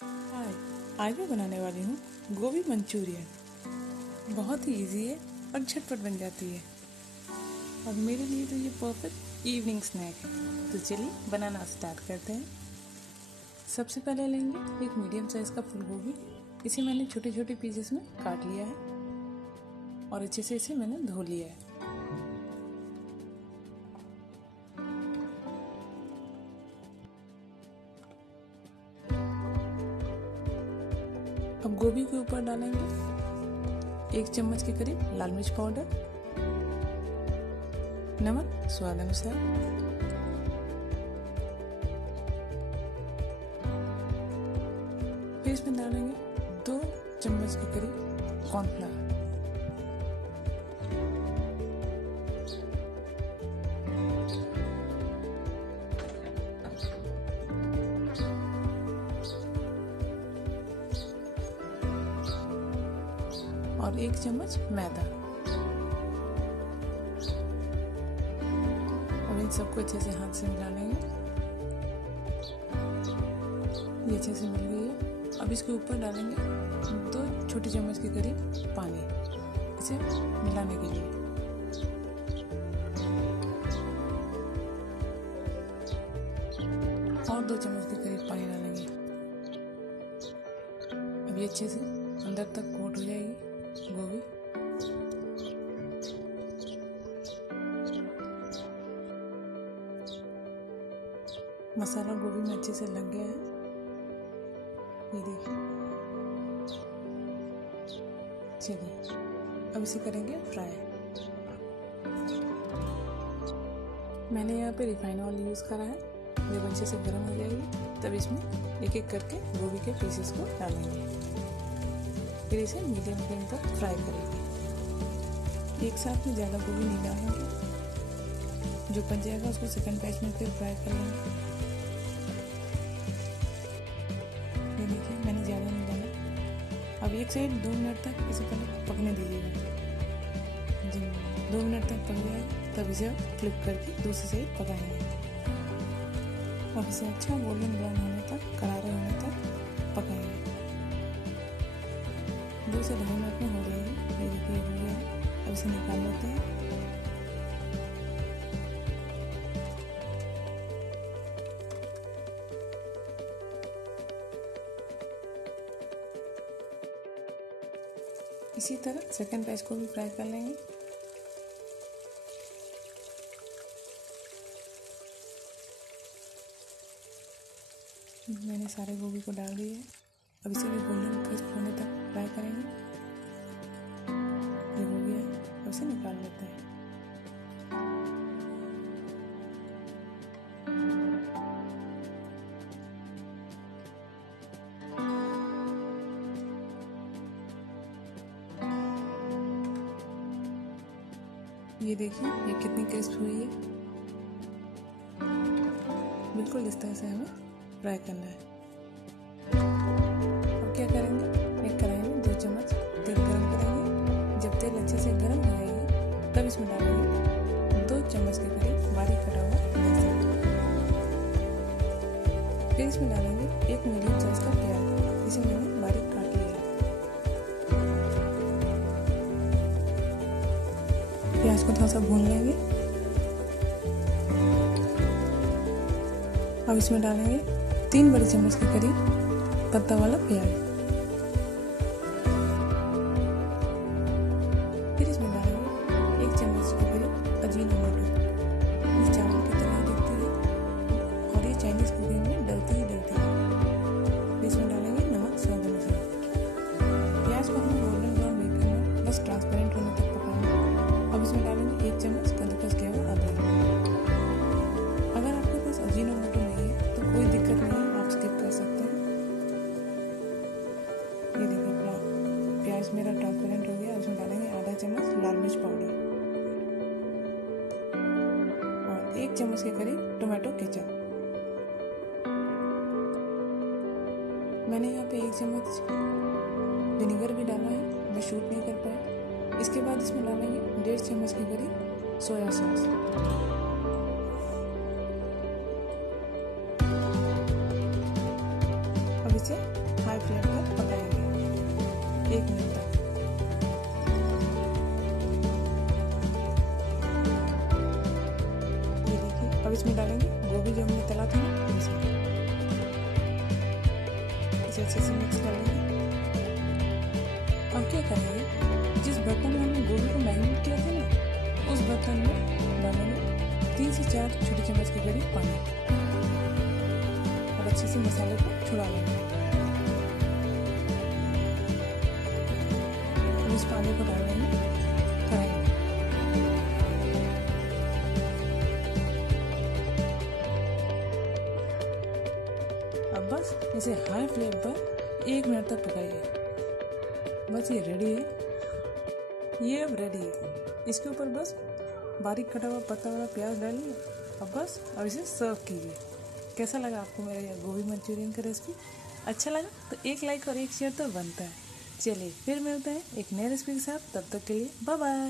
हाय, आज मैं बनाने वाली हूँ गोभी मंचूरियन। बहुत ही इजी है और झटपट बन जाती है और मेरे लिए तो ये परफेक्ट इवनिंग स्नैक है। तो चलिए बनाना स्टार्ट करते हैं। सबसे पहले लेंगे एक मीडियम साइज़ का फूल गोभी। इसे मैंने छोटे छोटे पीसेस में काट लिया है और अच्छे से इसे मैंने धो लिया है। अब गोभी के ऊपर डालेंगे 1 चम्मच के करीब लाल मिर्च पाउडर, नमक स्वाद अनुसार, फिर इसमें डालेंगे 2 चम्मच के करीब कॉर्नफ्लावर, और 1 चम्मच मैदा। अब इन सबको अच्छे से हाथ से मिला लेंगे। ये अच्छे से मिल गई है। अब इसके ऊपर डालेंगे 2 छोटे चम्मच के करीब पानी, इसे मिलाने के लिए। और 2 चम्मच के करीब पानी डालेंगे। अब ये अच्छे से अंदर तक कोट हो जाएगी गोभी। मसाला गोभी में अच्छे से लग गया है, ये देखिए। चलिए अब इसे करेंगे फ्राई। मैंने यहाँ पे रिफाइंड ऑयल यूज़ करा है। जब अच्छे से गर्म हो जाएगी तब इसमें एक एक करके गोभी के पीसेस को डालेंगे, फिर इसे मीडियम फ्लेम पर फ्राई करेंगे। एक साथ में ज़्यादा गोभी नहीं डालेंगे, जो बच जाएगा उसको सेकंड बैच में फिर फ्राई कर लेंगे। ये देखिए मैंने ज़्यादा नहीं डाला। अब एक साइड 2 मिनट तक इसे पहले पकने दीजिएगा। जी 2 मिनट तक पक जाएगा तब इसे फ्लिप करके दूसरी साइड पकाएंगे। अब इसे अच्छा गोल्डन ब्राउन होने तक, करारे होने तक पकाएंगे। 2 से 2.5 मिनट में हो जाएगी। ये देखिए हो गया है। अब इसे निकाल लेते हैं। इसी तरह सेकंड बैच को भी फ्राई कर लेंगे। मैंने सारे गोभी को डाल दिए है। अब इसे भी गोल्डन क्रिस्प होने तक फ्राई करेंगे। ये हो गया है, अब इसे निकाल लेते हैं। ये देखिए ये कितनी क्रिस्प हुई है। बिल्कुल इस तरह से हमें फ्राई करना है। अब क्या करेंगे, एक कढ़ाई में 2 चम्मच तेल गरम करेंगे। जब तेल अच्छे से गरम हो जाएगी तब इसमें डालेंगे 2 चम्मच के करीब बारीक कटा हुआ लहसुन। फिर इसमें डालेंगे 1 मीडियम साइज का प्याज, इसे मैंने बारीक काट लिया है। प्याज को थोड़ा सा भून लेंगे। अब इसमें डालेंगे 3 बड़े चम्मच के करीब पत्ता वाला प्याज। फिर इसमें डालेंगे 1 चम्मच के करीब अजीनोमोटो। ये चावल की तरह दिखती है और ये चाइनीज कुकिंग में डलती ही है। फिर इसमें डालेंगे नमक स्वाद अनुसार। प्याज को हमें गोल्डन ब्राउन मेक करना, बस ट्रांसपेरेंट होने तक पकाना। अब इसमें डालेंगे 1 चम्मच कद्दूकस किया हुआ अदरक। अगर आपके पास अजीनोमोटो नहीं है तो कोई दिक्कत नहीं है, आप स्किप कर सकते हैं। ये देखिए प्याज मेरा ट्रांसपेरेंट हो गया। उसमें डालेंगे आधा चम्मच लाल मिर्च पाउडर और 1 चम्मच के करीब टोमेटो केचप। मैंने यहाँ पे 1 चम्मच विनेगर भी डाला है, मैं शूट नहीं कर पाया। इसके बाद इसमें डालेंगे 1.5 चम्मच के करीब सोया सॉस। अब इसे हाई फ्लेम पर पकाएंगे 1 मिनट तक। ये देखिए, अब इसमें डालेंगे गोभी जो हमने तला था ना, इसे अच्छे से मिक्स कर लेंगे। अब क्या करेंगे, जिस बर्तन में हमने गोभी को मैरिनेट किया था ना, उस बर्तन में डालेंगे 3 से 4 छोटी चम्मच के करीब पानी और अच्छे से मसाले को छुड़ा लेंगे। इस पानी को डाल देंगे कढ़ाई में। अब बस इसे हाई फ्लेम पर 1 मिनट तक पकाइए। बस ये रेडी है, ये अब रेडी है। इसके ऊपर बस बारीक कटा हुआ पत्ता वाला प्याज डालिए। अब इसे सर्व कीजिए। कैसा लगा आपको मेरा यह गोभी मंचूरियन का रेसिपी? अच्छा लगा तो एक लाइक और एक शेयर तो बनता है। चलिए फिर मिलते हैं एक नए रेसिपी के साथ, तब तक के लिए बाय बाय।